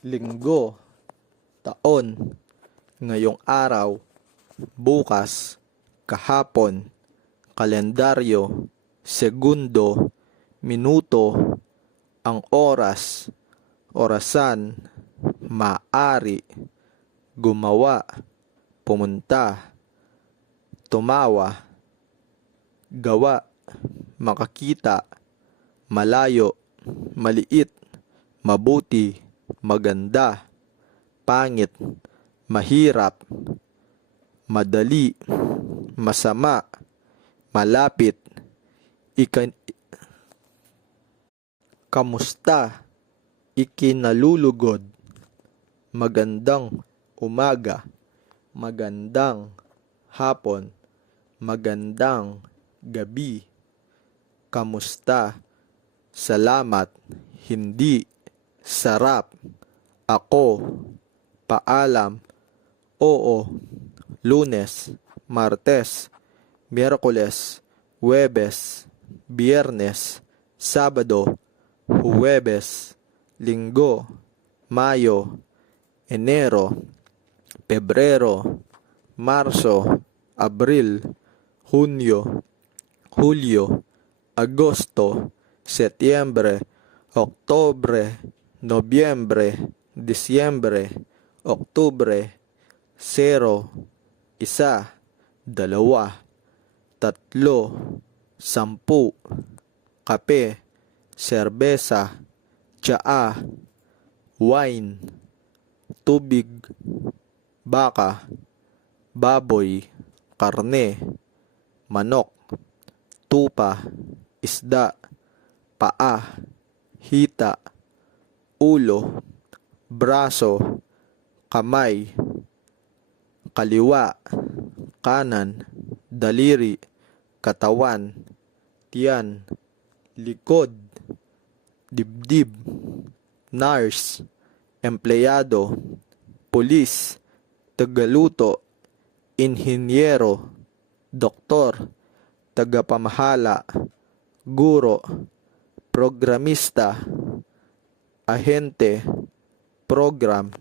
linggo, taon, ngayong araw, bukas, kahapon, kalendaryo, segundo, minuto, ang oras, orasan, maari, gumawa, pumunta, tumawa, gawa, makakita, malayo, maliit, mabuti, maganda, pangit, mahirap, madali, masama, malapit, kamusta, ikinalulugod, magandang umaga, magandang hapon, magandang gabi, kamusta, salamat, hindi, sarap, ako, paalam, oo, Lunes, Martes, Miyerkules, Huwebes, Biyernes, Sabado, Huwebes, Linggo, Mayo, Enero, Pebrero, Marso, Abril, Hunyo, Hulyo, Agosto, Setyembre, Oktubre, Nobyembre, Disyembre, Oktubre, 0, 1, 2, 3, 10, kape, serbesa, tsaa, wine, tubig, baka, baboy, karne, manok, tupa, isda, paa, hita, ulo, braso, kamay, kaliwa, kanan, daliri, katawan, tiyan, likod, dibdib, nurse, empleyado, pulis, tagaluto, inhinyero, doktor, tagapamahala, guro, programista, ahente, program,